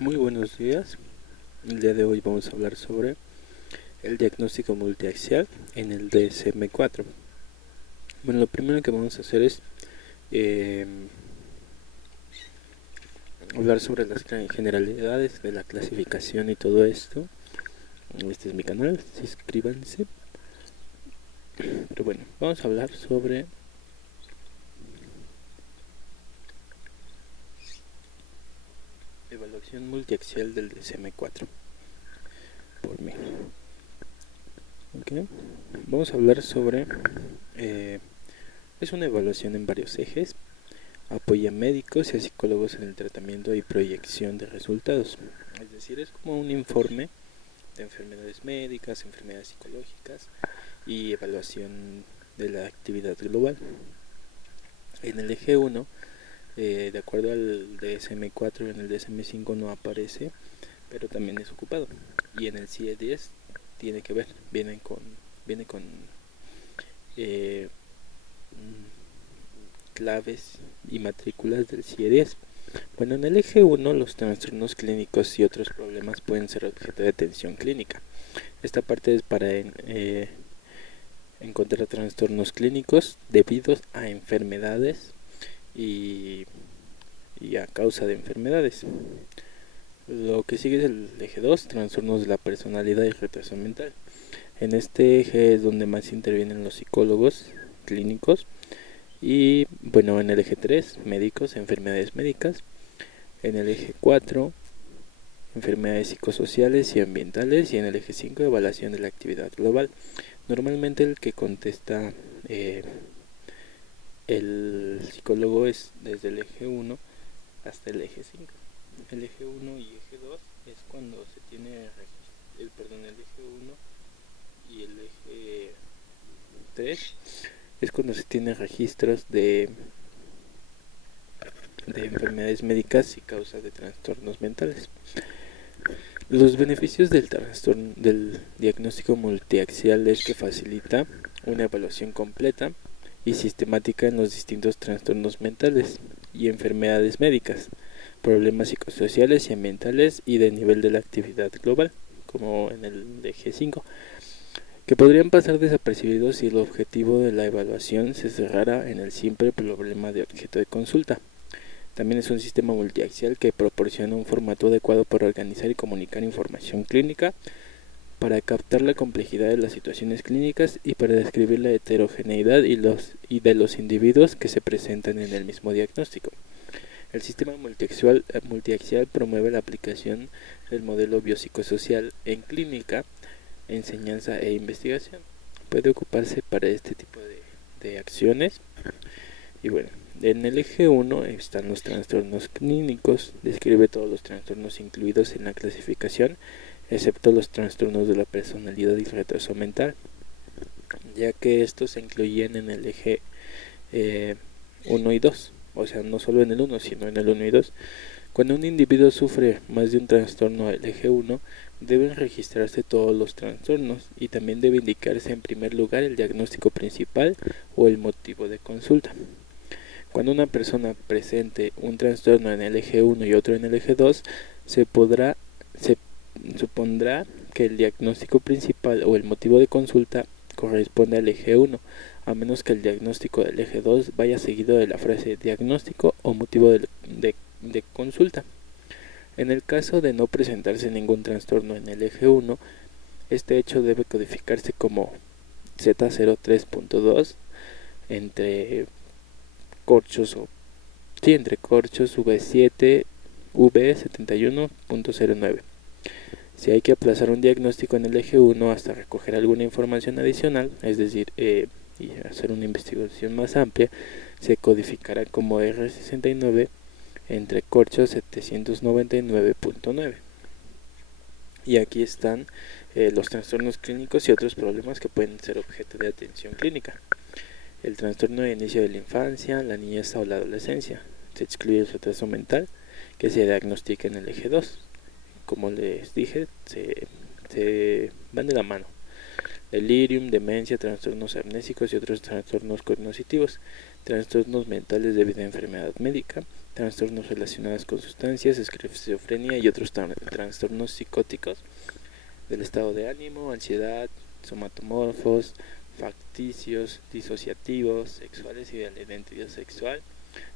Muy buenos días. El día de hoy vamos a hablar sobre el diagnóstico multiaxial en el DSM-4. Bueno, lo primero que vamos a hacer es eh, hablar sobre las generalidades de la clasificación y todo esto. Este es mi canal, suscríbanse. Pero bueno, vamos a hablar sobre evaluación multiaxial del DSM-4 por mí. Okay. Vamos a hablar sobre es una evaluación en varios ejes. Apoya a médicos y a psicólogos en el tratamiento y proyección de resultados. Es decir, es como un informe de enfermedades médicas, enfermedades psicológicas y evaluación de la actividad global. En el eje 1, de acuerdo al DSM-4, en el DSM-5 no aparece, pero también es ocupado. Y en el CIE 10 tiene que ver, viene con claves y matrículas del CIE 10. Bueno, en el eje 1 los trastornos clínicos y otros problemas pueden ser objeto de atención clínica. Esta parte es para encontrar trastornos clínicos debidos a enfermedades y a causa de enfermedades. Lo que sigue es el eje 2, trastornos de la personalidad y retraso mental. En este eje es donde más intervienen los psicólogos clínicos. Y bueno, en el eje 3, médicos, enfermedades médicas. En el eje 4, enfermedades psicosociales y ambientales. Y en el eje 5, evaluación de la actividad global. Normalmente el que contesta el psicólogo es desde el eje 1 hasta el eje 5. El eje 1 y eje 2 es cuando se tiene el eje 1 y el eje 3 es cuando se tiene registros de enfermedades médicas y causas de trastornos mentales. Los beneficios del diagnóstico multiaxial es que facilita una evaluación completa y sistemática en los distintos trastornos mentales y enfermedades médicas, problemas psicosociales y ambientales y de nivel de la actividad global, como en el eje 5, que podrían pasar desapercibidos si el objetivo de la evaluación se cerrara en el simple problema de objeto de consulta. También es un sistema multiaxial que proporciona un formato adecuado para organizar y comunicar información clínica, para captar la complejidad de las situaciones clínicas y para describir la heterogeneidad y de los individuos que se presentan en el mismo diagnóstico. El sistema multiaxial promueve la aplicación del modelo biopsicosocial en clínica, enseñanza e investigación. Puede ocuparse para este tipo de acciones. Y bueno, en el eje 1 están los trastornos clínicos. Describe todos los trastornos incluidos en la clasificación, excepto los trastornos de la personalidad y retraso mental, ya que estos se incluyen en el eje 1 y 2. O sea, no solo en el 1, sino en el 1 y 2. Cuando un individuo sufre más de un trastorno del eje 1, deben registrarse todos los trastornos y también debe indicarse en primer lugar el diagnóstico principal o el motivo de consulta. Cuando una persona presente un trastorno en el eje 1 y otro en el eje 2, se supondrá que el diagnóstico principal o el motivo de consulta corresponde al eje 1, a menos que el diagnóstico del eje 2 vaya seguido de la frase diagnóstico o motivo de consulta. En el caso de no presentarse ningún trastorno en el eje 1, este hecho debe codificarse como Z03.2 entre corchos V7 V71.09. Si hay que aplazar un diagnóstico en el eje 1 hasta recoger alguna información adicional, es decir, y hacer una investigación más amplia, se codificará como R69 entre corchos 799.9. Y aquí están los trastornos clínicos y otros problemas que pueden ser objeto de atención clínica. El trastorno de inicio de la infancia, la niñez o la adolescencia. Se excluye el retraso mental, que se diagnostica en el eje 2. Como les dije, se van de la mano. Delirium, demencia, trastornos amnésicos y otros trastornos cognitivos, trastornos mentales debido a enfermedad médica, trastornos relacionados con sustancias, esquizofrenia y otros trastornos psicóticos del estado de ánimo, ansiedad, somatomorfos, facticios, disociativos, sexuales y de la identidad sexual,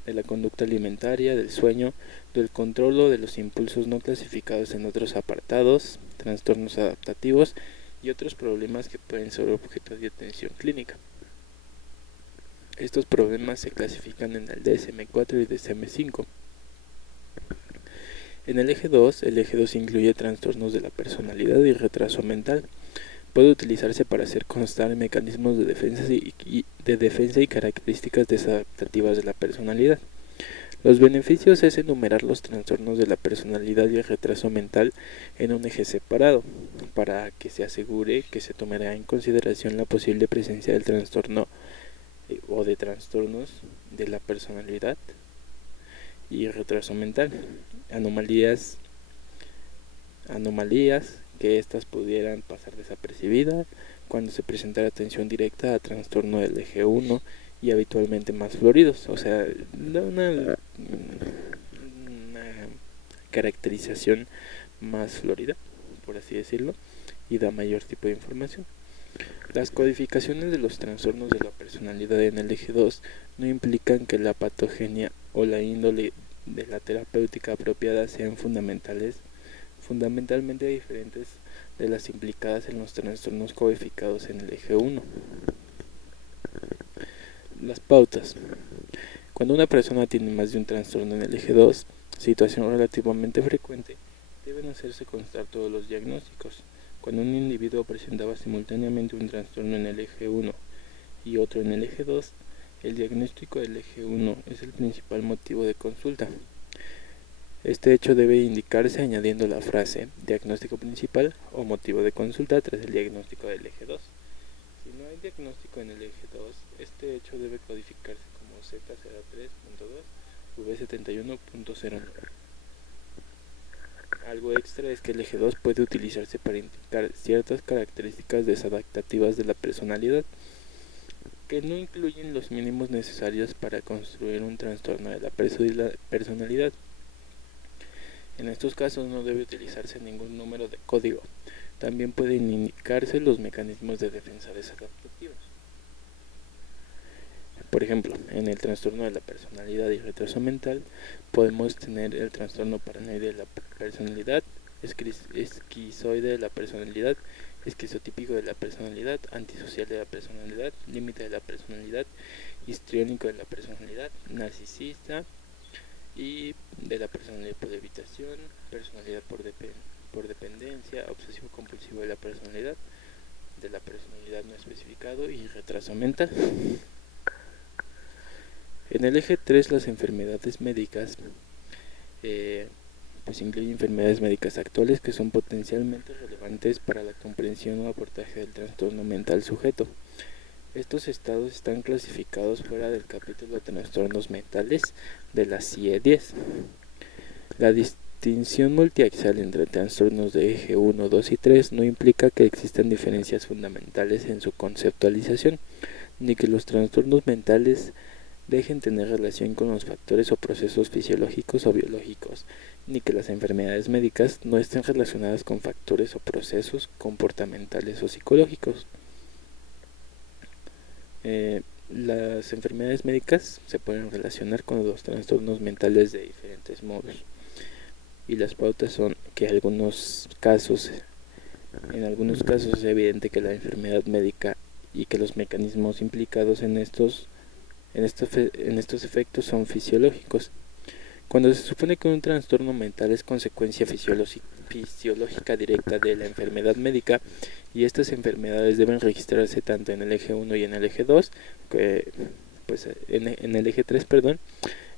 de la conducta alimentaria, del sueño, del control o de los impulsos no clasificados en otros apartados, trastornos adaptativos y otros problemas que pueden ser objeto de atención clínica. Estos problemas se clasifican en el DSM-4 y DSM-5. En el eje 2 incluye trastornos de la personalidad y retraso mental. Puede utilizarse para hacer constar mecanismos de defensa y características desadaptativas de la personalidad. Los beneficios es enumerar los trastornos de la personalidad y el retraso mental en un eje separado, para que se asegure que se tomará en consideración la posible presencia del trastorno o de trastornos de la personalidad y retraso mental, anomalías que éstas pudieran pasar desapercibidas cuando se presentara atención directa a trastorno del eje 1 y habitualmente más floridos, o sea, da una caracterización más florida, por así decirlo, y da mayor tipo de información. Las codificaciones de los trastornos de la personalidad en el eje 2 no implican que la patogenia o la índole de la terapéutica apropiada sean fundamentalmente diferentes de las implicadas en los trastornos codificados en el eje 1. Las pautas. Cuando una persona tiene más de un trastorno en el eje 2, situación relativamente frecuente, deben hacerse constar todos los diagnósticos. Cuando un individuo presentaba simultáneamente un trastorno en el eje 1 y otro en el eje 2, el diagnóstico del eje 1 es el principal motivo de consulta. Este hecho debe indicarse añadiendo la frase diagnóstico principal o motivo de consulta tras el diagnóstico del eje 2. Si no hay diagnóstico en el eje 2, este hecho debe codificarse como Z03.2 V71.09. Algo extra es que el eje 2 puede utilizarse para indicar ciertas características desadaptativas de la personalidad que no incluyen los mínimos necesarios para construir un trastorno de la personalidad. En estos casos no debe utilizarse ningún número de código. También pueden indicarse los mecanismos de defensa desadaptativos. Por ejemplo, en el trastorno de la personalidad y retraso mental podemos tener el trastorno paranoide de la personalidad, esquizoide de la personalidad, esquizotípico de la personalidad, antisocial de la personalidad, límite de la personalidad, histriónico de la personalidad, narcisista y de la personalidad por evitación, personalidad por dependencia, obsesivo compulsivo de la personalidad no especificado y retraso mental. En el eje 3 las enfermedades médicas incluyen enfermedades médicas actuales que son potencialmente relevantes para la comprensión o abordaje del trastorno mental sujeto. Estos estados están clasificados fuera del capítulo de trastornos mentales de la CIE 10. La distinción multiaxial entre trastornos de eje 1, 2 y 3 no implica que existan diferencias fundamentales en su conceptualización, ni que los trastornos mentales dejen tener relación con los factores o procesos fisiológicos o biológicos, ni que las enfermedades médicas no estén relacionadas con factores o procesos comportamentales o psicológicos. Las enfermedades médicas se pueden relacionar con los trastornos mentales de diferentes modos, y las pautas son que en algunos casos es evidente que la enfermedad médica y que los mecanismos implicados en estos efectos son fisiológicos. Cuando se supone que un trastorno mental es consecuencia fisiológica directa de la enfermedad médica, y estas enfermedades deben registrarse tanto en el eje 1 y en el eje 2, en el eje 3,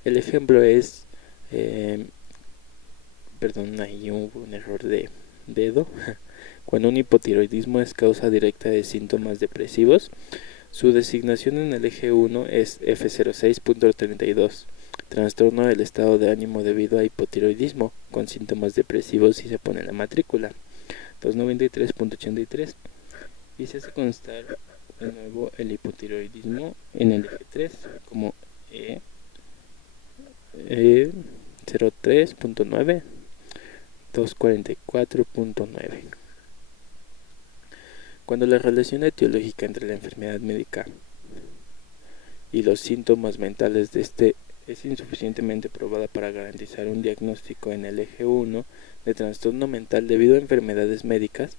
el ejemplo es, ahí hubo un error de dedo, cuando un hipotiroidismo es causa directa de síntomas depresivos, su designación en el eje 1 es F06.32, trastorno del estado de ánimo debido a hipotiroidismo con síntomas depresivos, y se pone en la matrícula 293.83, y se hace constar de nuevo el hipotiroidismo en el eje 3 como 03.9 244.9. Cuando la relación etiológica entre la enfermedad médica y los síntomas mentales de este es insuficientemente probada para garantizar un diagnóstico en el eje 1 de trastorno mental debido a enfermedades médicas,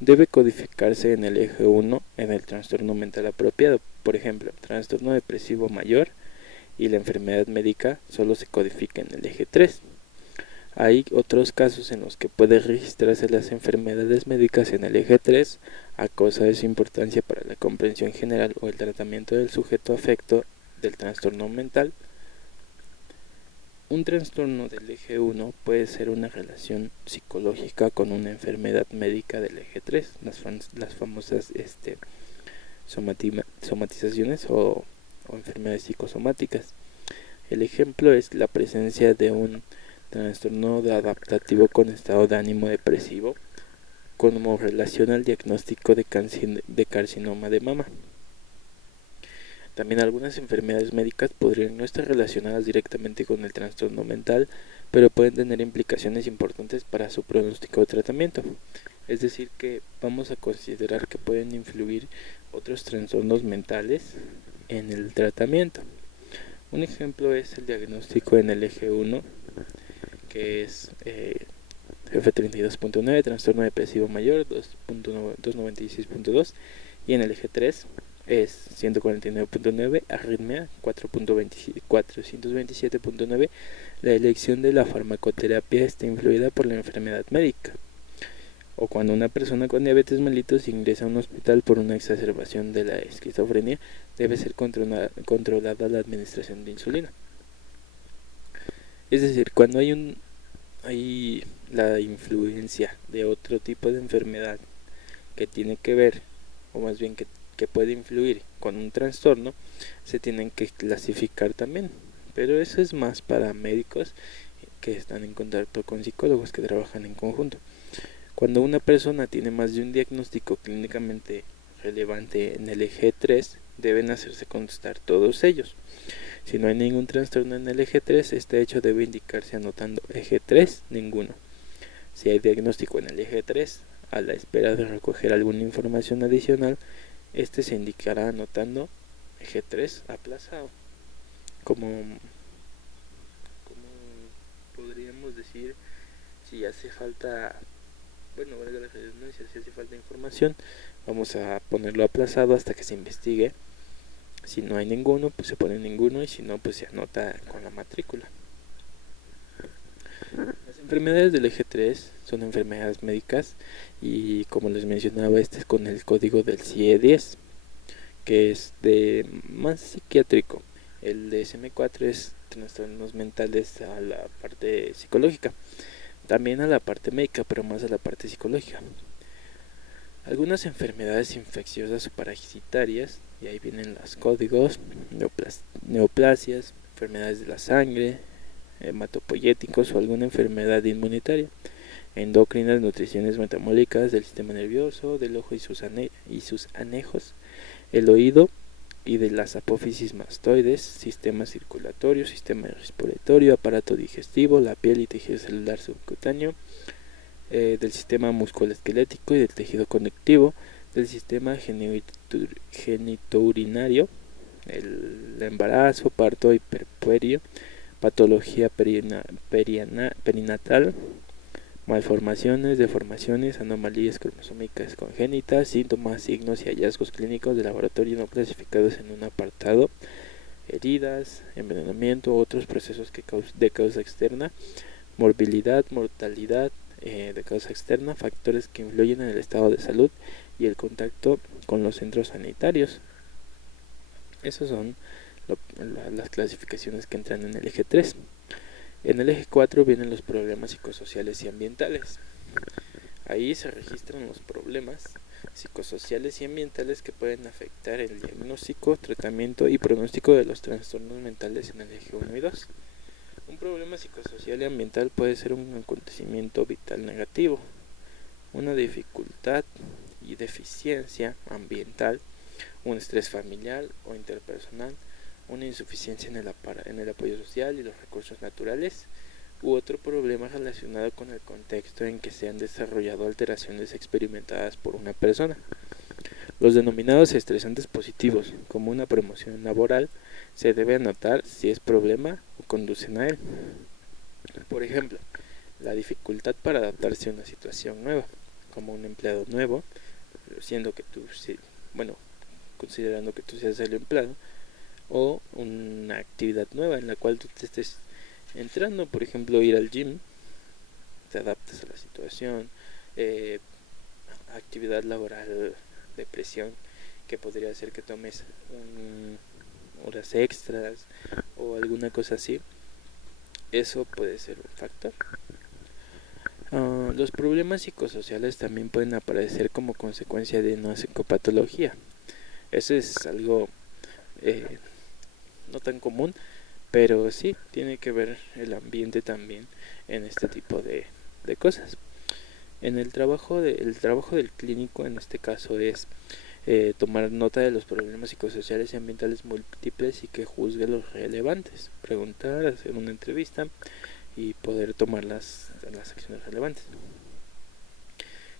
debe codificarse en el eje 1 en el trastorno mental apropiado. Por ejemplo, trastorno depresivo mayor, y la enfermedad médica solo se codifica en el eje 3. Hay otros casos en los que puede registrarse las enfermedades médicas en el eje 3 a causa de su importancia para la comprensión general o el tratamiento del sujeto afecto del trastorno mental. Un trastorno del eje 1 puede ser una relación psicológica con una enfermedad médica del eje 3, las famosas somatizaciones o enfermedades psicosomáticas. El ejemplo es la presencia de un trastorno adaptativo con estado de ánimo depresivo como relación al diagnóstico de carcinoma de mama. También algunas enfermedades médicas podrían no estar relacionadas directamente con el trastorno mental, pero pueden tener implicaciones importantes para su pronóstico o tratamiento. Es decir, que vamos a considerar que pueden influir otros trastornos mentales en el tratamiento. Un ejemplo es el diagnóstico en el eje 1, que es F32.9, trastorno depresivo mayor 296.2, y en el eje 3 es 149.9, arritmia 427.9. La elección de la farmacoterapia está influida por la enfermedad médica. O cuando una persona con diabetes mellitus ingresa a un hospital por una exacerbación de la esquizofrenia, debe ser controlada la administración de insulina. Es decir, cuando hay la influencia de otro tipo de enfermedad que tiene que ver, o más bien que puede influir con un trastorno, se tienen que clasificar también. Pero eso es más para médicos que están en contacto con psicólogos que trabajan en conjunto. Cuando una persona tiene más de un diagnóstico clínicamente relevante en el eje 3, deben hacerse constar todos ellos. Si no hay ningún trastorno en el eje 3, este hecho debe indicarse anotando eje 3, ninguno. Si hay diagnóstico en el eje 3, a la espera de recoger alguna información adicional, este se indicará anotando eje 3 aplazado. Como podríamos decir, si hace falta, si hace falta información, vamos a ponerlo aplazado hasta que se investigue. Si no hay ninguno, pues se pone ninguno, y si no, pues se anota con la matrícula. Las enfermedades del eje 3 son enfermedades médicas, y como les mencionaba, este es con el código del CIE-10, que es de más psiquiátrico. El DSM-4 es trastornos mentales a la parte psicológica, también a la parte médica, pero más a la parte psicológica. Algunas enfermedades infecciosas o parasitarias, y ahí vienen los códigos: neoplasias, enfermedades de la sangre, hematopoyéticos o alguna enfermedad inmunitaria, endocrinas, nutriciones metabólicas del sistema nervioso, del ojo y sus anejos, el oído y de las apófisis mastoides, sistema circulatorio, sistema respiratorio, aparato digestivo, la piel y tejido celular subcutáneo, del sistema musculoesquelético y del tejido conectivo, del sistema genitourinario, el embarazo, parto y puerperio, patología perinatal, malformaciones, deformaciones, anomalías cromosómicas congénitas, síntomas, signos y hallazgos clínicos de laboratorio no clasificados en un apartado, heridas, envenenamiento, otros procesos de causa externa, morbilidad, mortalidad de causa externa, factores que influyen en el estado de salud y el contacto con los centros sanitarios. Esas son las clasificaciones que entran en el eje 3. En el eje 4 vienen los problemas psicosociales y ambientales. Ahí se registran los problemas psicosociales y ambientales que pueden afectar el diagnóstico, tratamiento y pronóstico de los trastornos mentales en el eje 1 y 2. Un problema psicosocial y ambiental puede ser un acontecimiento vital negativo, una dificultad y deficiencia ambiental, un estrés familiar o interpersonal, una insuficiencia en el apoyo social y los recursos naturales, u otro problema relacionado con el contexto en que se han desarrollado alteraciones experimentadas por una persona. Los denominados estresantes positivos, como una promoción laboral, se debe anotar si es problema o conducen a él. Por ejemplo, la dificultad para adaptarse a una situación nueva, como un empleado nuevo, siendo que tú, considerando que tú seas el empleado, o una actividad nueva en la cual tú te estés entrando, por ejemplo, ir al gym, te adaptas a la situación, actividad laboral de presión, que podría ser que tomes horas extras o alguna cosa así. Eso puede ser un factor. Los problemas psicosociales también pueden aparecer como consecuencia de una psicopatología. Eso es algo no tan común, pero sí tiene que ver el ambiente también en este tipo de cosas. El trabajo del clínico en este caso es tomar nota de los problemas psicosociales y ambientales múltiples y que juzgue los relevantes, preguntar, hacer una entrevista y poder tomar las acciones relevantes.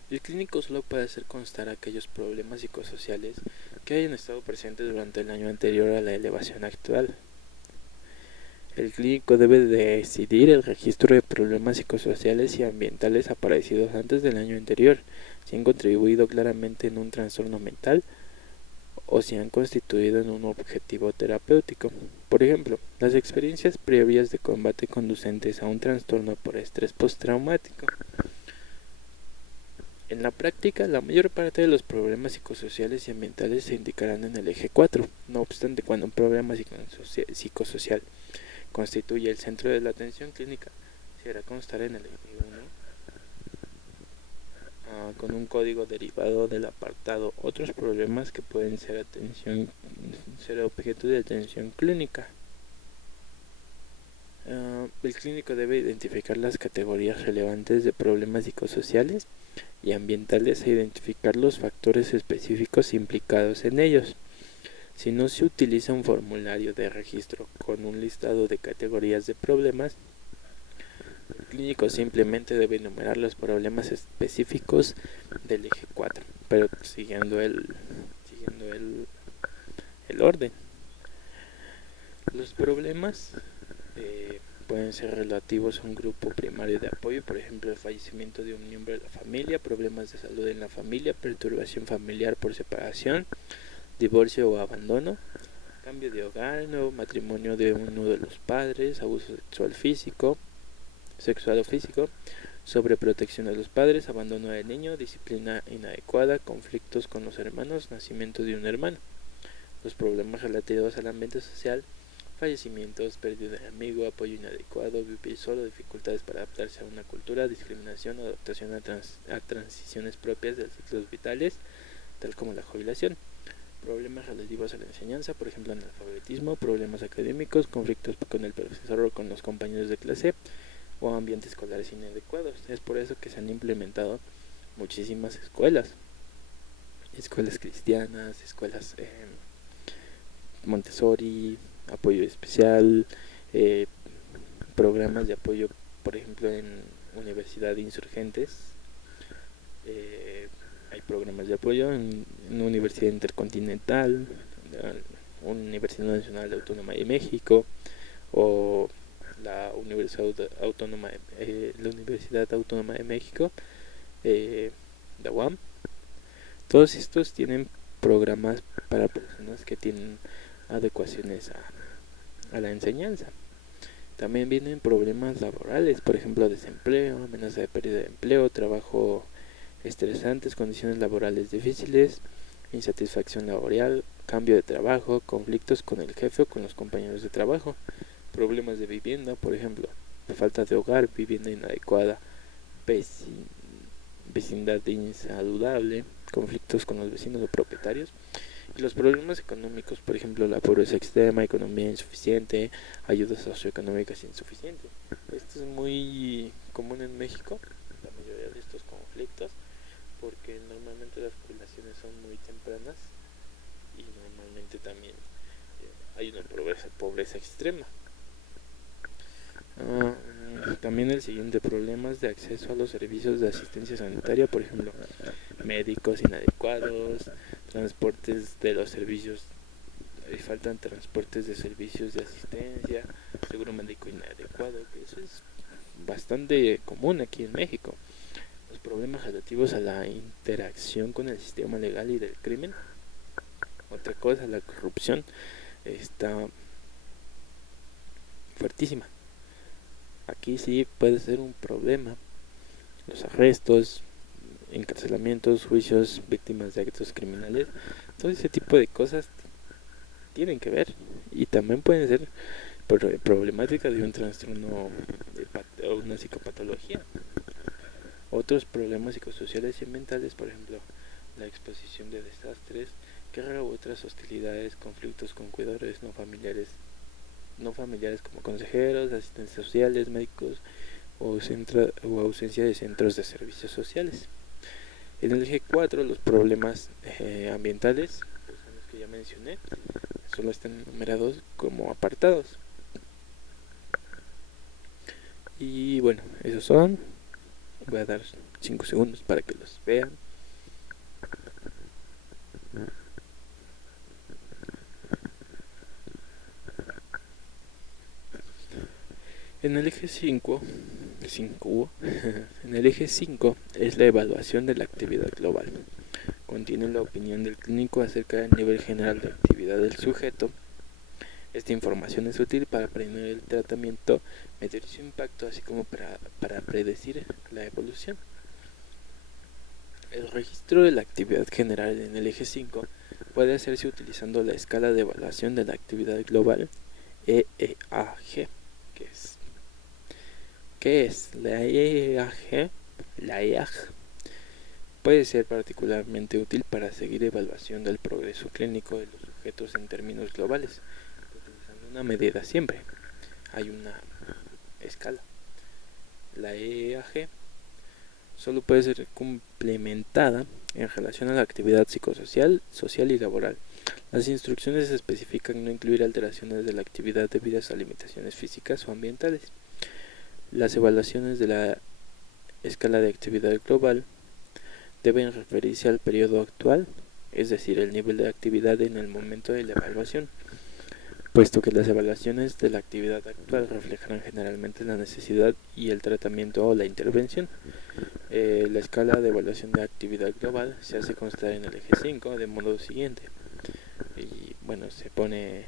El clínico solo puede hacer constar aquellos problemas psicosociales que hayan estado presentes durante el año anterior a la elevación actual. El clínico debe decidir el registro de problemas psicosociales y ambientales aparecidos antes del año anterior, si han contribuido claramente en un trastorno mental o si han constituido en un objetivo terapéutico. Por ejemplo, las experiencias previas de combate conducentes a un trastorno por estrés postraumático. En la práctica, la mayor parte de los problemas psicosociales y ambientales se indicarán en el eje 4. No obstante, cuando un problema psicosocial constituye el centro de la atención clínica, se hará constar en el eje 1 con un código derivado del apartado otros problemas que pueden ser objeto de atención clínica. El clínico debe identificar las categorías relevantes de problemas psicosociales y ambientales e identificar los factores específicos implicados en ellos. Si no se utiliza un formulario de registro con un listado de categorías de problemas, el clínico simplemente debe enumerar los problemas específicos del eje 4, pero siguiendo el orden. Los problemas pueden ser relativos a un grupo primario de apoyo, por ejemplo, el fallecimiento de un miembro de la familia, problemas de salud en la familia, perturbación familiar por separación, divorcio o abandono, cambio de hogar, nuevo matrimonio de uno de los padres, abuso sexual o físico, sobreprotección de los padres, abandono del niño, disciplina inadecuada, conflictos con los hermanos, nacimiento de un hermano. Los problemas relativos al ambiente social, fallecimientos, pérdida de amigo, apoyo inadecuado, vivir solo, dificultades para adaptarse a una cultura, discriminación o adaptación a transiciones propias de los ciclos vitales, tal como la jubilación. Problemas relativos a la enseñanza, por ejemplo, analfabetismo, problemas académicos, conflictos con el profesor o con los compañeros de clase o ambientes escolares inadecuados. Es por eso que se han implementado muchísimas escuelas cristianas, escuelas Montessori, apoyo especial, programas de apoyo, por ejemplo, en Universidad de Insurgentes. Hay programas de apoyo en Universidad Intercontinental, Universidad Nacional Autónoma de México o la Universidad Autónoma de México, la UAM. Todos estos tienen programas para personas que tienen adecuaciones a la enseñanza. También vienen problemas laborales, por ejemplo, desempleo, amenaza de pérdida de empleo, trabajo estresantes, condiciones laborales difíciles, insatisfacción laboral, cambio de trabajo, conflictos con el jefe o con los compañeros de trabajo, problemas de vivienda, por ejemplo, falta de hogar, vivienda inadecuada, vecindad insaludable, conflictos con los vecinos o propietarios. Y los problemas económicos, por ejemplo, la pobreza extrema, economía insuficiente, ayudas socioeconómicas insuficientes. Esto es muy común en México, la mayoría de estos conflictos, porque normalmente las jubilaciones son muy tempranas y normalmente también hay una pobreza pobreza extrema. También el siguiente: problemas de acceso a los servicios de asistencia sanitaria, por ejemplo, médicos inadecuados, transportes de los servicios, faltan transportes de servicios de asistencia, seguro médico inadecuado, que eso es bastante común aquí en México. Los problemas relativos a la interacción con el sistema legal y del crimen. Otra cosa, la corrupción está fuertísima. Aquí sí puede ser un problema. Los arrestos, encarcelamientos, juicios, víctimas de actos criminales, todo ese tipo de cosas tienen que ver y también pueden ser problemáticas de un trastorno o una psicopatología. Otros problemas psicosociales y ambientales, por ejemplo, la exposición de desastres, guerra u otras hostilidades, conflictos con cuidadores no familiares como consejeros, asistentes sociales, médicos o ausencia de centros de servicios sociales. En el eje 4, los problemas ambientales, pues son los que ya mencioné, solo están numerados como apartados. Y bueno, esos son. Voy a dar 5 segundos para que los vean. En el eje 5 en el eje 5 es la evaluación de la actividad global. Contiene la opinión del clínico acerca del nivel general de actividad del sujeto. Esta información es útil para planear el tratamiento, medir su impacto, así como para predecir la evolución. El registro de la actividad general en el eje 5 puede hacerse utilizando la escala de evaluación de la actividad global EEAG. ¿Qué es la EEAG? La EEAG puede ser particularmente útil para seguir evaluación del progreso clínico de los sujetos en términos globales, utilizando una medida siempre. Hay una escala. La EEAG solo puede ser complementada en relación a la actividad psicosocial, social y laboral. Las instrucciones especifican no incluir alteraciones de la actividad debidas a limitaciones físicas o ambientales. Las evaluaciones de la escala de actividad global deben referirse al periodo actual, es decir, el nivel de actividad en el momento de la evaluación, puesto que las evaluaciones de la actividad actual reflejarán generalmente la necesidad y el tratamiento o la intervención. La escala de evaluación de actividad global se hace constar en el eje 5 de modo siguiente. Y bueno, se pone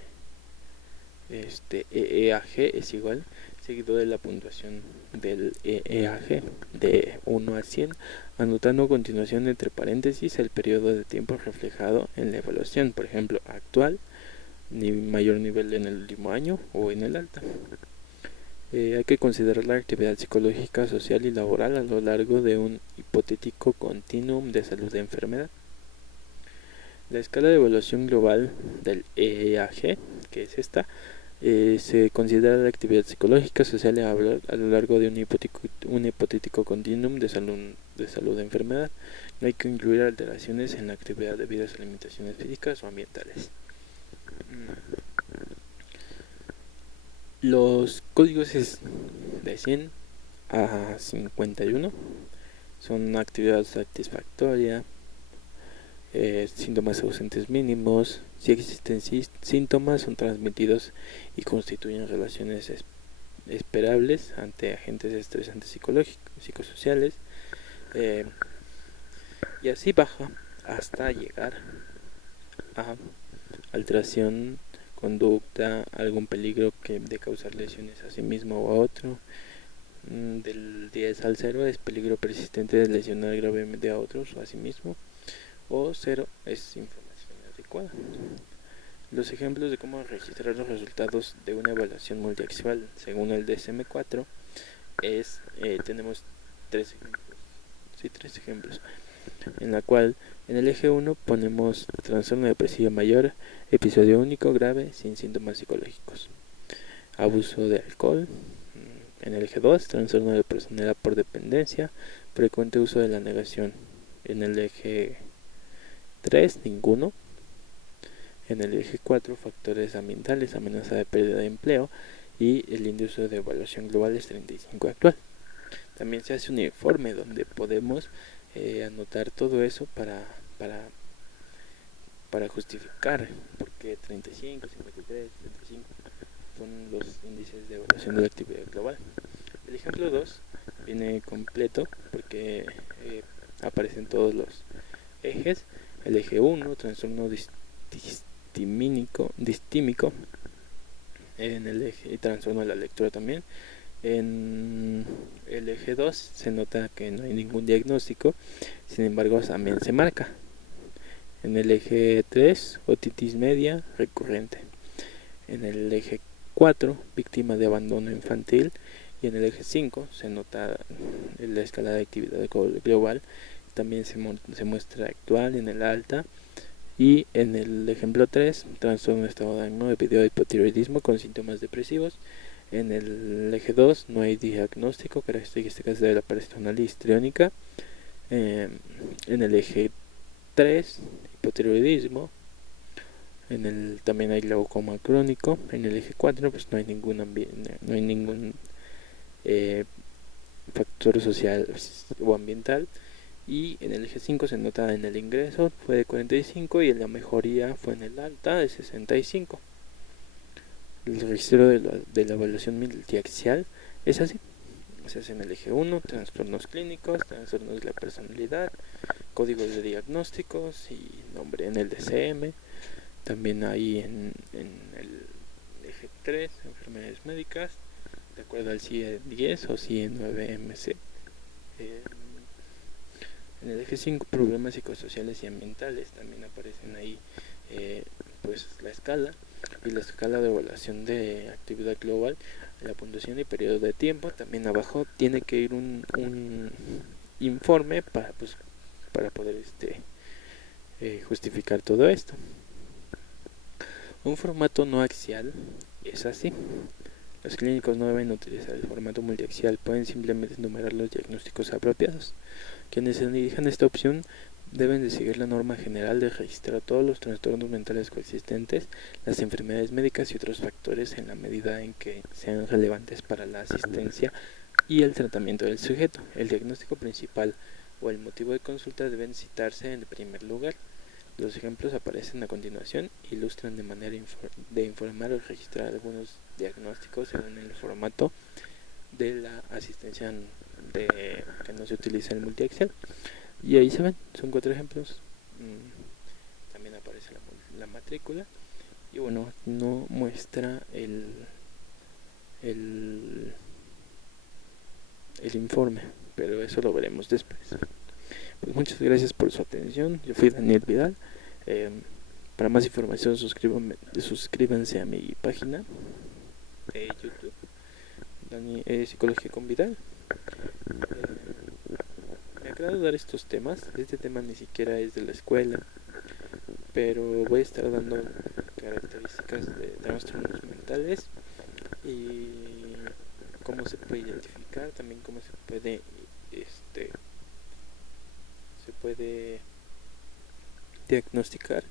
EEAG es igual, seguido de la puntuación del EEAG de 1 a 100, anotando a continuación entre paréntesis el periodo de tiempo reflejado en la evaluación, por ejemplo, actual, mayor nivel en el último año o en el alta. Hay que considerar la actividad psicológica, social y laboral a lo largo de un hipotético continuum de salud de enfermedad. La escala de evaluación global del EEAG, que es esta, se considera la actividad psicológica, social y laboral a lo largo de un hipotético continuum de salud de enfermedad. No hay que incluir alteraciones en la actividad debidas a limitaciones físicas o ambientales. Los códigos es de 100 a 51. Son actividad satisfactoria, síntomas ausentes mínimos. Si existen síntomas, son transmitidos y constituyen relaciones esperables ante agentes estresantes psicosociales, y así baja hasta llegar a alteración, conducta, algún peligro de causar lesiones a sí mismo o a otro. Del 10 al 0 es peligro persistente de lesionar gravemente a otros o a sí mismo, o 0 es información adecuada. Los ejemplos de cómo registrar los resultados de una evaluación multiaxial según el DSM-4 tenemos tres ejemplos, en la cual en el eje 1 ponemos trastorno depresivo mayor, episodio único grave sin síntomas psicológicos, abuso de alcohol. En el eje 2, trastorno de personalidad por dependencia, frecuente uso de la negación. En el eje 3, ninguno. En el eje 4, factores ambientales, amenaza de pérdida de empleo, y el índice de evaluación global es 35 actual. También se hace un informe donde podemos anotar todo eso para justificar por qué 35, 53, 35 son los índices de evaluación de la actividad global. El ejemplo 2 viene completo porque aparecen todos los ejes. El eje 1, trastorno distímico, en el eje trastorno de la lectura también. En el eje 2 se nota que no hay ningún diagnóstico, sin embargo también se marca. En el eje 3, otitis media recurrente. En el eje 4, víctima de abandono infantil. Y en el eje 5 se nota la escala de actividad global, también se muestra actual en el alta. Y en el ejemplo 3, trastorno de estado de ánimo debido a hipotiroidismo con síntomas depresivos. En el eje 2 no hay diagnóstico, características de la personalidad histriónica. En el eje 3, hipotiroidismo. También hay glaucoma crónico. En el eje 4 pues no hay ningún factor social o ambiental. Y en el eje 5 se nota en el ingreso fue de 45 y en la mejoría fue en el alta de 65. El registro de la evaluación multiaxial es así. Se hace en el eje 1, trastornos clínicos, trastornos de la personalidad, códigos de diagnósticos y nombre en el DCM. También hay en el eje 3, enfermedades médicas, de acuerdo al CIE 10 o CIE 9MC. En el eje 5, problemas psicosociales y ambientales, también aparecen ahí pues la escala y la escala de evaluación de actividad global, la puntuación y periodo de tiempo. También abajo tiene que ir un informe para poder justificar todo esto. Un formato no axial es así. Los clínicos no deben utilizar el formato multiaxial, pueden simplemente enumerar los diagnósticos apropiados. Quienes elijan esta opción deben de seguir la norma general de registrar todos los trastornos mentales coexistentes, las enfermedades médicas y otros factores en la medida en que sean relevantes para la asistencia y el tratamiento del sujeto. El diagnóstico principal o el motivo de consulta deben citarse en primer lugar. Los ejemplos aparecen a continuación, ilustran de manera de informar o registrar algunos diagnósticos según el formato de la asistencia que no se utiliza el multiaxial. Y ahí se ven, son 4 ejemplos. También aparece la matrícula. Y bueno, no muestra el informe, pero eso lo veremos después. Pues muchas gracias por su atención. Yo fui Daniel Vidal. Para más información suscríbanse a mi página de YouTube, Psicología con Vidal. Me agrada dar estos temas. Este tema ni siquiera es de la escuela, pero voy a estar dando características de trastornos mentales y cómo se puede identificar, también cómo se puede diagnosticar.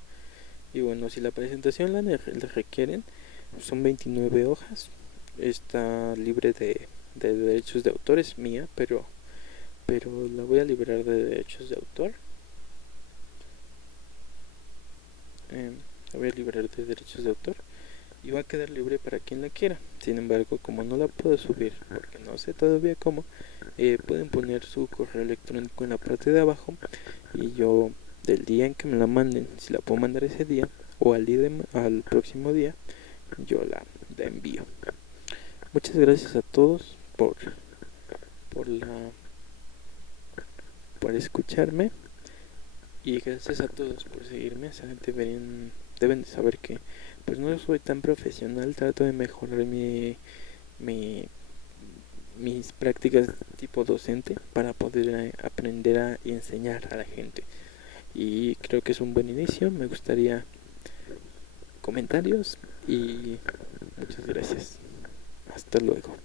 Y bueno, si la presentación la requieren, son 29 hojas. Está libre de derechos de autor, es mía, pero la voy a liberar de derechos de autor. La voy a liberar de derechos de autor y va a quedar libre para quien la quiera. Sin embargo, como no la puedo subir porque no sé todavía cómo, pueden poner su correo electrónico en la parte de abajo y yo, del día en que me la manden, si la puedo mandar ese día o al próximo día, yo la envío. Muchas gracias a todos por escucharme, y gracias a todos por seguirme. Deben de saber que pues no soy tan profesional, trato de mejorar mis prácticas tipo docente para poder aprender y enseñar a la gente, y creo que es un buen inicio. Me gustaría comentarios y muchas gracias. Hasta luego.